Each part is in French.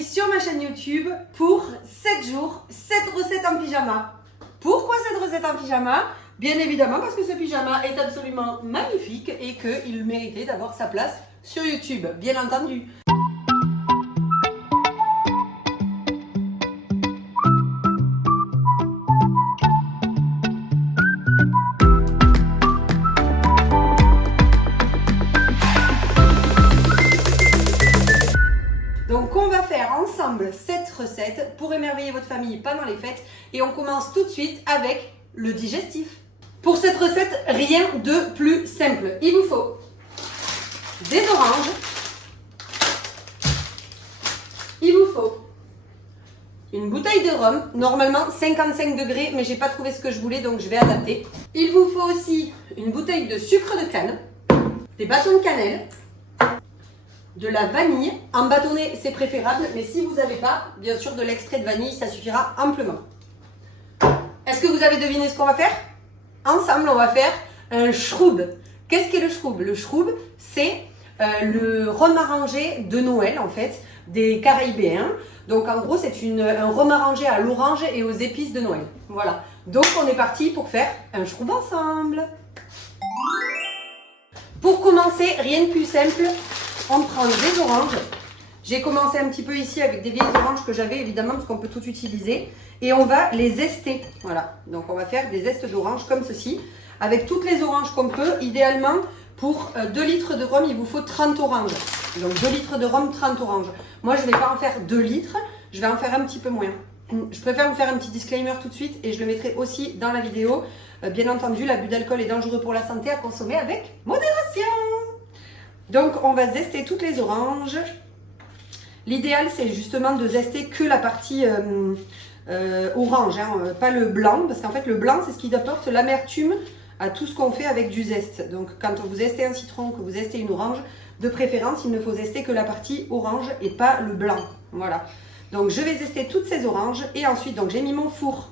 suis sur ma chaîne YouTube pour 7 jours, 7 recettes en pyjama. Pourquoi cette recette en pyjama? Bien évidemment parce que ce pyjama est absolument magnifique et qu'il méritait d'avoir sa place sur YouTube, bien entendu. Donc on va faire ensemble cette recette pour émerveiller votre famille pendant les fêtes et on commence tout de suite avec le digestif. Pour cette recette, rien de plus simple. Il vous faut des oranges, il vous faut une bouteille de rhum, normalement 55 degrés, mais j'ai pas trouvé ce que je voulais donc je vais adapter. Il vous faut aussi une bouteille de sucre de canne, des bâtons de cannelle, de la vanille. En bâtonnet, c'est préférable, mais si vous n'avez pas, bien sûr, de l'extrait de vanille, ça suffira amplement. Est-ce que vous avez deviné ce qu'on va faire? Ensemble, on va faire un shroub. Qu'est-ce qu'est le shroub? Le shroub, c'est le rhum arrangé de Noël, en fait, des Caribéens. Donc, en gros, c'est un rhum arrangé à l'orange et aux épices de Noël. Voilà. Donc, on est parti pour faire un shroub ensemble. Pour commencer, rien de plus simple. On prend des oranges. J'ai commencé un petit peu ici avec des vieilles oranges que j'avais évidemment parce qu'on peut tout utiliser. Et on va les zester. Voilà, donc on va faire des zestes d'oranges comme ceci. Avec toutes les oranges qu'on peut. Idéalement, pour 2 litres de rhum, il vous faut 30 oranges. Donc 2 litres de rhum, 30 oranges. Moi, je ne vais pas en faire 2 litres. Je vais en faire un petit peu moins. Je préfère vous faire un petit disclaimer tout de suite. Et je le mettrai aussi dans la vidéo. Bien entendu, l'abus d'alcool est dangereux pour la santé à consommer avec modération. Donc, on va zester toutes les oranges. L'idéal, c'est justement de zester que la partie orange, hein, pas le blanc. Parce qu'en fait, le blanc, c'est ce qui apporte l'amertume à tout ce qu'on fait avec du zeste. Donc, quand vous zestez un citron, que vous zestez une orange, de préférence, il ne faut zester que la partie orange et pas le blanc. Voilà. Donc, je vais zester toutes ces oranges. Et ensuite, donc j'ai mis mon four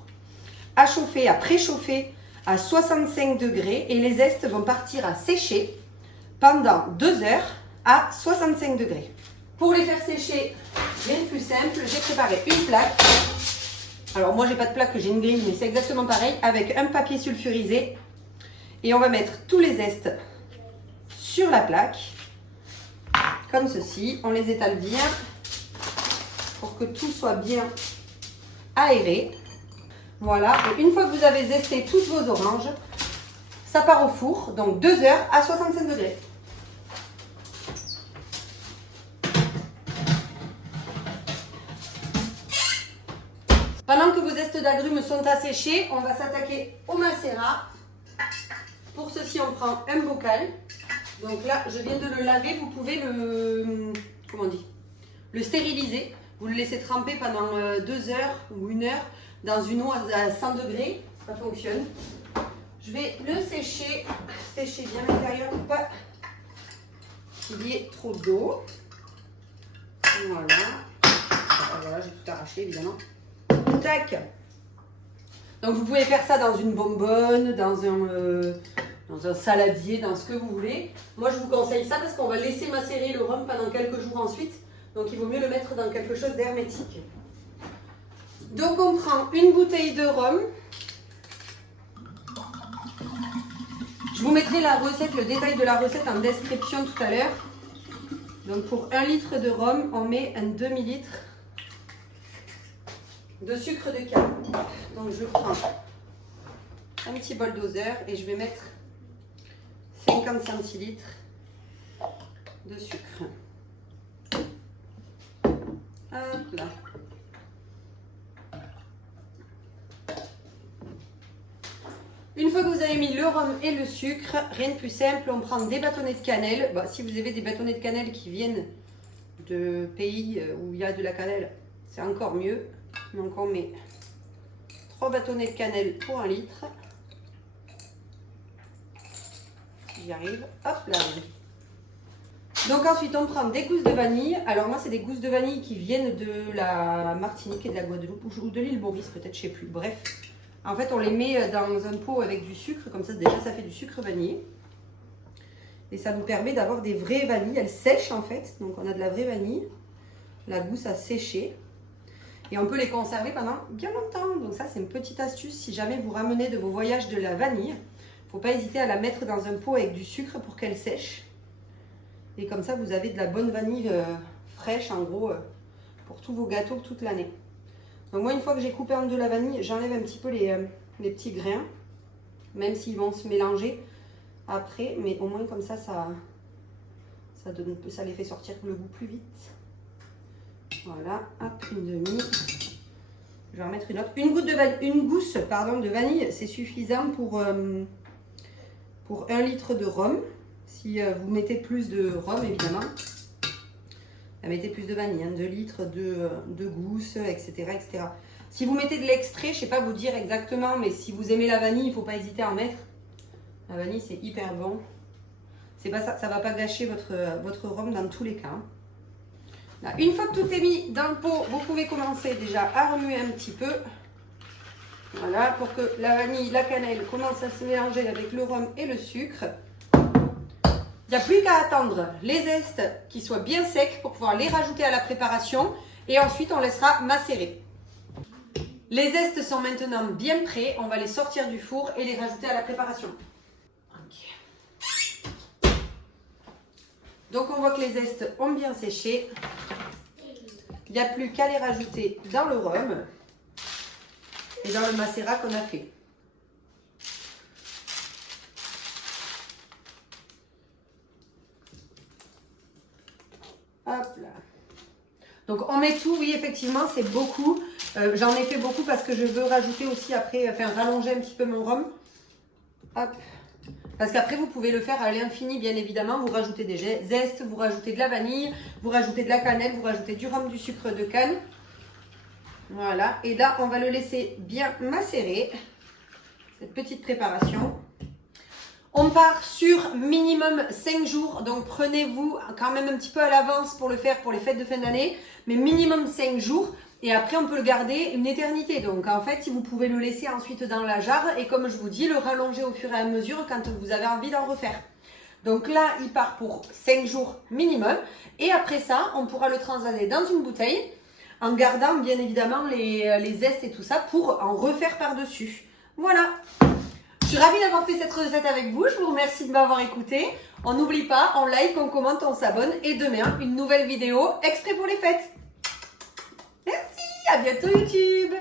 à chauffer, à préchauffer à 65 degrés. Et les zestes vont partir à sécher pendant 2 heures à 65 degrés. Pour les faire sécher, rien de plus simple, j'ai préparé une plaque. Alors moi j'ai pas de plaque, j'ai une grille, mais c'est exactement pareil, avec un papier sulfurisé. Et on va mettre tous les zestes sur la plaque, comme ceci. On les étale bien pour que tout soit bien aéré. Voilà, et une fois que vous avez zesté toutes vos oranges, ça part au four, donc 2 heures à 65 degrés. Pendant que vos zestes d'agrumes sont asséchés, on va s'attaquer au macérat. Pour ceci, on prend un bocal. Donc là, je viens de le laver. Vous pouvez le stériliser. Vous le laissez tremper pendant 2 heures ou 1 heure dans une eau à 100 degrés. Ça fonctionne. Je vais le sécher bien l'intérieur pour pas qu'il y ait trop d'eau. Voilà, j'ai tout arraché évidemment. Tac. Donc vous pouvez faire ça dans une bonbonne, dans un saladier, dans ce que vous voulez. Moi je vous conseille ça parce qu'on va laisser macérer le rhum pendant quelques jours ensuite. Donc il vaut mieux le mettre dans quelque chose d'hermétique. Donc on prend une bouteille de rhum. Je vous mettrai la recette, le détail de la recette en description tout à l'heure. Donc pour 1 litre de rhum, on met un demi-litre de sucre de canne. Donc je prends un petit bol doseur et je vais mettre 50 centilitres de sucre. Hop là. Une fois que vous avez mis le rhum et le sucre, rien de plus simple, on prend des bâtonnets de cannelle. Bon, si vous avez des bâtonnets de cannelle qui viennent de pays où il y a de la cannelle, c'est encore mieux. Donc on met 3 bâtonnets de cannelle pour 1 litre. J'y arrive. Hop là. Donc ensuite on prend des gousses de vanille. Alors moi c'est des gousses de vanille qui viennent de la Martinique et de la Guadeloupe ou de l'île Maurice peut-être, je sais plus. Bref. En fait on les met dans un pot avec du sucre. Comme ça déjà ça fait du sucre vanillé. Et ça nous permet d'avoir des vraies vanilles. Elles sèchent en fait. Donc on a de la vraie vanille. la gousse a séché. Et on peut les conserver pendant bien longtemps. Donc ça, c'est une petite astuce. Si jamais vous ramenez de vos voyages de la vanille, il ne faut pas hésiter à la mettre dans un pot avec du sucre pour qu'elle sèche. Et comme ça, vous avez de la bonne vanille fraîche, en gros, pour tous vos gâteaux toute l'année. Donc moi, une fois que j'ai coupé en deux la vanille, j'enlève un petit peu les petits grains, même s'ils vont se mélanger après. Mais au moins, comme ça, ça les fait sortir le goût plus vite. Voilà, hop, une demi. Je vais en mettre une autre. Une gousse de vanille, c'est suffisant pour 1 litre de rhum. Si vous mettez plus de rhum, évidemment, mettez plus de vanille, 2 litres de gousse, etc., etc. Si vous mettez de l'extrait, je ne sais pas vous dire exactement, mais si vous aimez la vanille, il ne faut pas hésiter à en mettre. La vanille, c'est hyper bon. C'est pas ça ne va pas gâcher votre rhum dans tous les cas. Là, une fois que tout est mis dans le pot, vous pouvez commencer déjà à remuer un petit peu. Voilà, pour que la vanille, la cannelle commence à se mélanger avec le rhum et le sucre. Il n'y a plus qu'à attendre les zestes qui soient bien secs pour pouvoir les rajouter à la préparation. Et ensuite, on laissera macérer. Les zestes sont maintenant bien prêts. On va les sortir du four et les rajouter à la préparation. Donc on voit que les zestes ont bien séché. Il n'y a plus qu'à les rajouter dans le rhum et dans le macérat qu'on a fait. Hop là. Donc on met tout, oui effectivement c'est beaucoup. J'en ai fait beaucoup parce que je veux rajouter aussi après, rallonger un petit peu mon rhum. Hop. Parce qu'après, vous pouvez le faire à l'infini, bien évidemment. Vous rajoutez des zestes, vous rajoutez de la vanille, vous rajoutez de la cannelle, vous rajoutez du rhum, du sucre de canne. Voilà. Et là, on va le laisser bien macérer, cette petite préparation. On part sur minimum 5 jours. Donc, prenez-vous quand même un petit peu à l'avance pour le faire pour les fêtes de fin d'année. Mais minimum 5 jours. Et après, on peut le garder une éternité. Donc, en fait, si vous pouvez le laisser ensuite dans la jarre et comme je vous dis, le rallonger au fur et à mesure quand vous avez envie d'en refaire. Donc là, il part pour 5 jours minimum. Et après ça, on pourra le transvaser dans une bouteille en gardant bien évidemment les zestes et tout ça pour en refaire par-dessus. Voilà. Je suis ravie d'avoir fait cette recette avec vous. Je vous remercie de m'avoir écouté. On n'oublie pas, on like, on commente, on s'abonne. Et demain, une nouvelle vidéo exprès pour les fêtes. Merci, à bientôt YouTube.